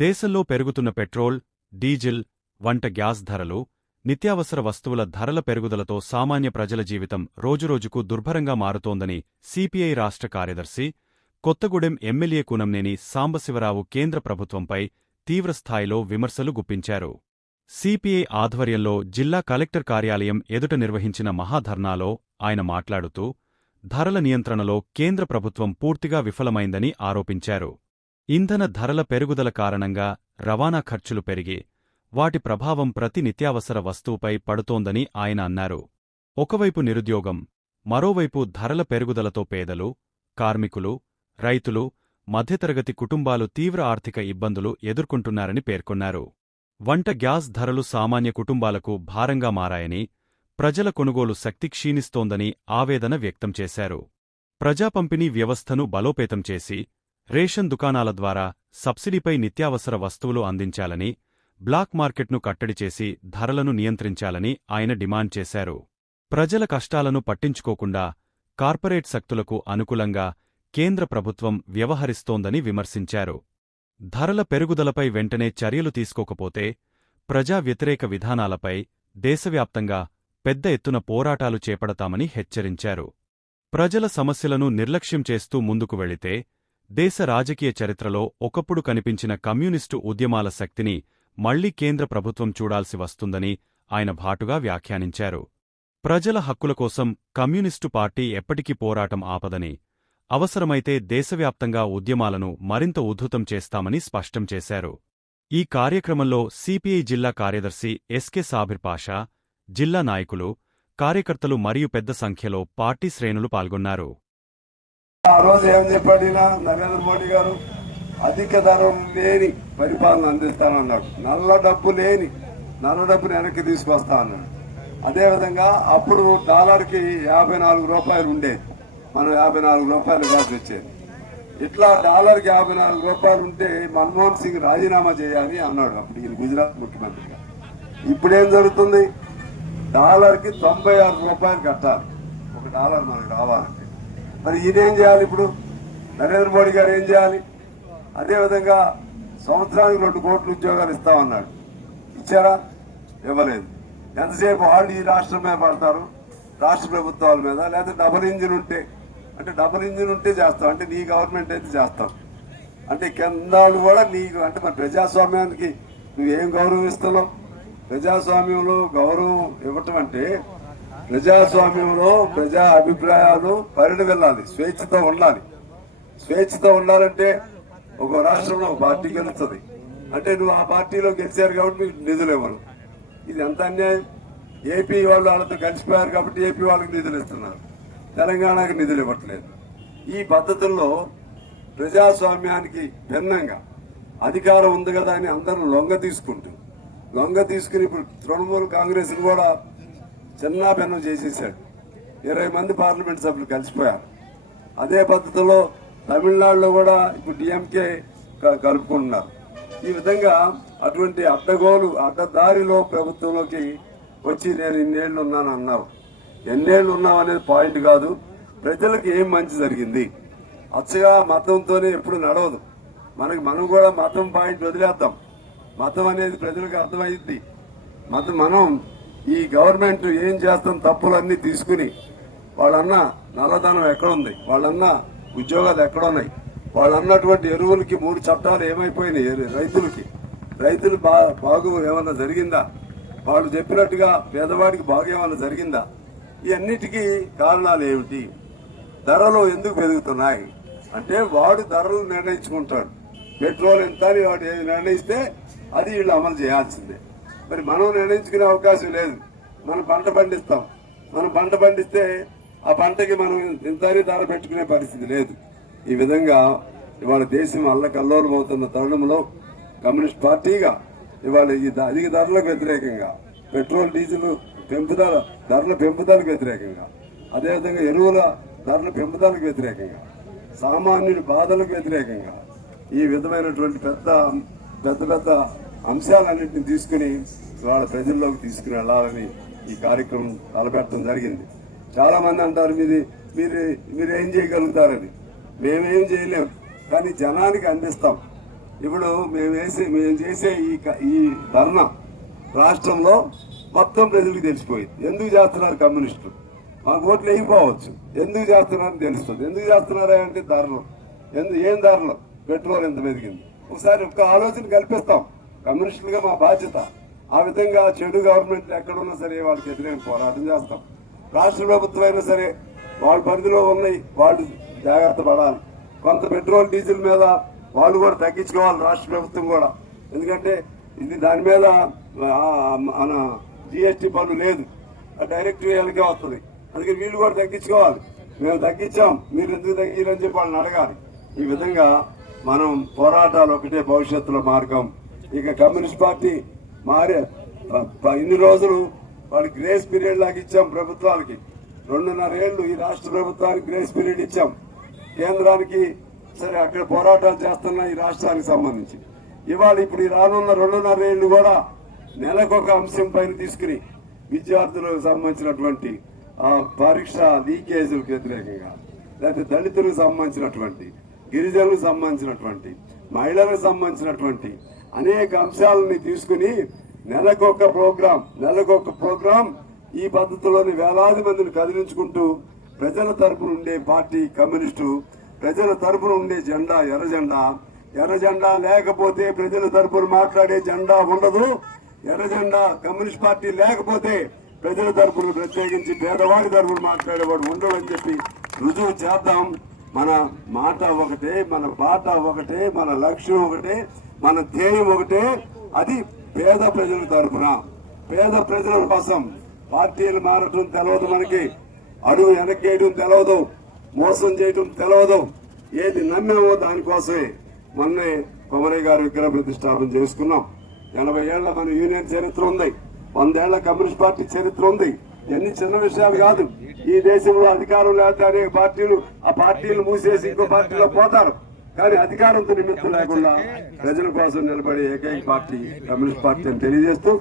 దేశంలో పెరుగుతున్న petrol, diesel, వంట గ్యాస్ ధరలు, నిత్యావసర వస్తువుల ధరల పెరుగుదలతో సామాన్య ప్రజల జీవితం రోజురోజుకు దుర్భరంగా మారుతోందని సిపిఐ రాష్ట్ర కార్యదర్శి, కొత్తగూడెం ఎమ్మెల్యే కూనంనేని సాంబశివరావు కేంద్ర ప్రభుత్వంపై తీవ్రస్థాయిలో విమర్శలు గుప్పించారు. సిపిఐ ఆధ్వర్యంలో జిల్లా కలెక్టర్ కార్యాలయం ఎదుట నిర్వహించిన మహాధర్నాలో ఆయన మాట్లాడుతూ, ధరల నియంత్రణలో కేంద్ర ప్రభుత్వం పూర్తిగా విఫలమైందని ఆరోపించారు. ఇంధన ధరల పెరుగుదల కారణంగా రవాణా ఖర్చులు పెరిగి, వాటి ప్రభావం ప్రతి నిత్యావసర వస్తువుపై పడుతోందని ఆయన అన్నారు. ఒకవైపు నిరుద్యోగం, మరోవైపు ధరల పెరుగుదలతో పేదలు, కార్మికులు, రైతులు, మధ్యతరగతి కుటుంబాలు తీవ్ర ఆర్థిక ఇబ్బందులు ఎదుర్కొంటున్నారని పేర్కొన్నారు. వంట గ్యాస్ ధరలు సామాన్య కుటుంబాలకు భారంగా మారాయని, ప్రజల కొనుగోలు శక్తి క్షీణిస్తోందని ఆవేదన వ్యక్తం చేశారు. ప్రజా పంపిణీ వ్యవస్థను బలోపేతం చేసి, రేషన్ దుకాణాల ద్వారా సబ్సిడీపై నిత్యావసర వస్తువులు అందించాలని, బ్లాక్ మార్కెట్ను కట్టడి చేసి ధరలను నియంత్రించాలని ఆయన డిమాండ్ చేశారు. ప్రజల కష్టాలను పట్టించుకోకుండా కార్పొరేట్ శక్తులకు అనుకూలంగా కేంద్ర ప్రభుత్వం వ్యవహరిస్తోందని విమర్శించారు. ధరల పెరుగుదలపై వెంటనే చర్యలు తీసుకోకపోతే ప్రజా వ్యతిరేక విధానాలపై దేశవ్యాప్తంగా పెద్ద ఎత్తున పోరాటాలు చేపడతామని హెచ్చరించారు. ప్రజల సమస్యలను నిర్లక్ష్యం చేస్తూ ముందుకు వెళితే దేశ రాజకీయ చరిత్రలో ఒకప్పుడు కనిపించిన కమ్యూనిస్టు ఉద్యమాల శక్తిని మళ్లీ కేంద్ర ప్రభుత్వం చూడాల్సి వస్తుందని ఆయన ఘాటుగా వ్యాఖ్యానించారు. ప్రజల హక్కుల కోసం కమ్యూనిస్టు పార్టీ ఎప్పటికీ పోరాటం ఆపదని, అవసరమైతే దేశవ్యాప్తంగా ఉద్యమాలను మరింత ఉధృతం చేస్తామని స్పష్టం చేశారు. ఈ కార్యక్రమంలో సిపిఐ జిల్లా కార్యదర్శి ఎస్కే సాబిర్ పాషా, జిల్లా నాయకులు, కార్యకర్తలు మరియు పెద్ద సంఖ్యలో పార్టీ శ్రేణులు పాల్గొన్నారు. ఆ రోజు ఏం చెప్పాడినా నరేంద్ర మోడీ గారు అధిక ధరం లేని పరిపాలన అందిస్తానన్నాడు. నల్ల డబ్బుని వెనక్కి తీసుకొస్తా అన్నాడు. అదేవిధంగా అప్పుడు డాలర్కి 54 రూపాయలు ఉండేది, మనం 54 రూపాయలు కాసి వచ్చేది. ఇట్లా డాలర్కి 54 రూపాయలు ఉంటే మన్మోహన్ సింగ్ రాజీనామా చేయాలి అన్నాడు అప్పుడు ఈయన గుజరాత్ ముఖ్యమంత్రిగా. ఇప్పుడేం జరుగుతుంది? డాలర్కి 96 రూపాయలు కట్టాలి ఒక డాలర్ మనకు రావాలంటే. మరి ఈయనేం చేయాలి? ఇప్పుడు నరేంద్ర మోడీ గారు ఏం చేయాలి? అదేవిధంగా సంవత్సరానికి 2 కోట్ల ఉద్యోగాలు ఇస్తామన్నాడు. ఇచ్చారా? ఇవ్వలేదు. ఎంతసేపు వాళ్ళు ఈ రాష్ట్రం మీద పడతారు, రాష్ట్ర ప్రభుత్వాల మీద. లేకపోతే డబుల్ ఇంజిన్ ఉంటే చేస్తాం, అంటే నీ గవర్నమెంట్ అయితే చేస్తాం, అంటే కిందాలు కూడా నీకు. అంటే మరి ప్రజాస్వామ్యానికి నువ్వేం గౌరవం ఇస్తున్నావు? ప్రజాస్వామ్యంలో గౌరవం ఇవ్వటం అంటే ప్రజాస్వామ్యంలో ప్రజా అభిప్రాయాలు పరిడి వెళ్ళాలి, స్వేచ్ఛతో ఉండాలి. స్వేచ్ఛతో ఉండాలంటే ఒక రాష్ట్రంలో ఒక పార్టీ గెలుస్తుంది అంటే నువ్వు ఆ పార్టీలో గెలిచారు కాబట్టి మీకు నిధులు ఇవ్వరు. ఇది ఎంత అన్యాయం! ఏపీ వాళ్ళు వాళ్ళతో కలిసిపోయారు కాబట్టి ఏపీ వాళ్ళకి నిధులు ఇస్తున్నారు, తెలంగాణకి నిధులు ఇవ్వట్లేదు. ఈ పద్ధతుల్లో ప్రజాస్వామ్యానికి భిన్నంగా అధికారం ఉంది కదా అని అందరూ లొంగ తీసుకుని ఇప్పుడు తృణమూల్ కాంగ్రెస్ కూడా చిన్న భిన్నం చేసేసాడు. 20 మంది పార్లమెంట్ సభ్యులు కలిసిపోయారు. అదే పద్ధతిలో తమిళనాడులో కూడా ఇప్పుడు డిఎంకే కలుపుకుంటున్నారు. ఈ విధంగా అటువంటి అడ్డదారిలో ప్రభుత్వంలోకి వచ్చి నేను ఇన్నేళ్లు ఉన్నాను అన్నారు. ఎన్నేళ్లు ఉన్నావు అనేది పాయింట్ కాదు. ప్రజలకు ఏం మంచి జరిగింది? అచ్చగా మతంతోనే ఎప్పుడు నడవదు. మనం కూడా మతం పాయింట్ వదిలేద్దాం. మతం అనేది ప్రజలకు అర్థమైంది. మనం ఈ గవర్నమెంట్ ఏం చేస్తాం తప్పులన్నీ తీసుకుని వాళ్ళన్న నల్లధనం ఎక్కడుంది, వాళ్ళన్న ఉద్యోగాలు ఎక్కడున్నాయి, వాళ్ళన్నటువంటి ఎరువులకి 3 చట్టాలు ఏమైపోయినాయి, రైతులు బాగు ఏమన్నా జరిగిందా, వాళ్ళు చెప్పినట్టుగా పేదవాడికి బాగు ఏమన్నా జరిగిందా, ఈ అన్నిటికీ కారణాలు ఏమిటి? ధరలు ఎందుకు పెరుగుతున్నాయి అంటే వాడు ధరలు నిర్ణయించుకుంటాడు. పెట్రోల్ ఎంత అని వాడు ఏది నిర్ణయిస్తే అది వీళ్ళు అమలు చేయాల్సిందే. మరి మనం నిర్ణయించుకునే అవకాశం లేదు. మనం పంట పండిస్తే ఆ పంటకి మనం ఇంతని ధర పెట్టుకునే పరిస్థితి లేదు. ఈ విధంగా ఇవాళ దేశం అల్లకల్లోలం అవుతున్న తరుణంలో కమ్యూనిస్ట్ పార్టీగా ఇవాళ ఈ అధిక ధరలకు వ్యతిరేకంగా, పెట్రోల్ డీజిల్ ధరల పెంపుదలకు వ్యతిరేకంగా, అదేవిధంగా ఎరువుల ధరల పెంపుదలకు వ్యతిరేకంగా, సామాన్యుడి బాధలకు వ్యతిరేకంగా ఈ విధమైనటువంటి పెద్ద అంశాలన్నింటినీ తీసుకుని వాళ్ళ ప్రజల్లోకి తీసుకుని వెళ్లాలని ఈ కార్యక్రమం తలపెట్టడం జరిగింది. చాలా మంది అంటారు మీరేం చేయగలుగుతారని. మేమేం చేయలేము, కానీ జనానికి అందిస్తాం. ఇప్పుడు మేము చేసే ఈ ధర్నా రాష్ట్రంలో మొత్తం ప్రజలకు తెలిసిపోయింది. ఎందుకు చేస్తున్నారు కమ్యూనిస్టులు? మాకు ఓట్లు వేయకపోవచ్చు, ఎందుకు చేస్తున్నారని తెలుస్తుంది. ఎందుకు చేస్తున్నారా అంటే ధరలు, ఏం ధరలు? పెట్రోల్ ఎంత పెరిగింది. ఒకసారి ఒక్క ఆలోచన కల్పిస్తాం. కమ్యూనిస్టులుగా మా బాధ్యత. ఆ విధంగా చెడు గవర్నమెంట్ ఎక్కడున్నా సరే వాళ్ళకి వ్యతిరేకంగా పోరాటం చేస్తాం. రాష్ట్ర ప్రభుత్వం అయినా సరే వాళ్ళ పరిధిలో ఉన్నాయి, వాళ్ళు జాగ్రత్త పడాలి. కొంత పెట్రోల్ డీజిల్ మీద వాళ్ళు కూడా తగ్గించుకోవాలి, రాష్ట్ర ప్రభుత్వం కూడా. ఎందుకంటే ఇది దాని మీద మన జిఎస్టీ పన్ను లేదు, డైరెక్ట్ వీళ్ళకే వస్తుంది. అందుకని వీళ్ళు కూడా తగ్గించుకోవాలి. మేము తగ్గించాం, మీరు ఎందుకు తగ్గిరని చెప్పి వాళ్ళని అడగాలి. ఈ విధంగా మనం పోరాటాలు ఒకటే భవిష్యత్తులో మార్గం. ఇక కమ్యూనిస్ట్ పార్టీ మారే ఇన్ని రోజులు వాళ్ళకి గ్రేస్ పీరియడ్ లాగా ఇచ్చాం ప్రభుత్వాలకి. 2.5 ఏళ్లు ఈ రాష్ట్ర ప్రభుత్వానికి గ్రేస్ పీరియడ్ ఇచ్చాం. కేంద్రానికి సరే అక్కడ పోరాటాలు చేస్తున్న ఈ రాష్ట్రానికి సంబంధించి ఇవాళ ఇప్పుడు ఈ రానున్న 2.5 ఏళ్లు కూడా నెలకొక అంశం పైన తీసుకుని విద్యార్థులకు సంబంధించినటువంటి పరీక్ష లీకేజీలకు వ్యతిరేకంగా, లేకపోతే దళితులకు సంబంధించినటువంటి, గిరిజనులకు సంబంధించినటువంటి, మహిళలకు సంబంధించినటువంటి అనేక అంశాలని తీసుకుని నెలకొక ప్రోగ్రాం ఈ పద్ధతిలోని వేలాది మందిని కదిలించుకుంటూ ప్రజల తరపున ఉండే పార్టీ కమ్యూనిస్టు, ప్రజల తరపున ఉండే జెండా ఎర్ర జెండా లేకపోతే ప్రజల తరపున మాట్లాడే జెండా ఉండదు. ఎర్ర జెండా కమ్యూనిస్ట్ పార్టీ లేకపోతే ప్రజల తరపున, ప్రత్యేకించి పేదవాడి తరపున మాట్లాడేవాడు ఉండడు అని చెప్పి రుజువు చేద్దాం. మన మాట ఒకటే, మన బాట ఒకటే, మన లక్ష్యం ఒకటే, మన ధ్యేయం ఒకటే. అది పేద ప్రజల తరపున, పేద ప్రజల కోసం. పార్టీలు మారటం తెలవదు మనకి, అడుగు వెనక్కేయడం తెలవదు, మోసం చేయటం తెలవదు. ఏది నమ్మామో దానికోసమే మొన్నే కొమరయ్య గారి విగ్రహ ప్రతిష్టాపన చేసుకున్నాం. 80 ఏళ్ల మన యూనియన్ చరిత్ర ఉంది, 100 ఏళ్ల కమ్యూనిస్ట్ పార్టీ చరిత్ర ఉంది. ఇవన్నీ చిన్న విషయాలు కాదు. ఈ దేశంలో అధికారం లేకపోతే అనేక పార్టీలు ఆ పార్టీలు మూసేసి ఇంకో పార్టీలో పోతారు. కానీ అధికారంతో నిమిత్తం లేకుండా ప్రజల కోసం నిలబడే ఏకైక పార్టీ కమ్యూనిస్ట్ పార్టీ అని తెలియజేస్తూ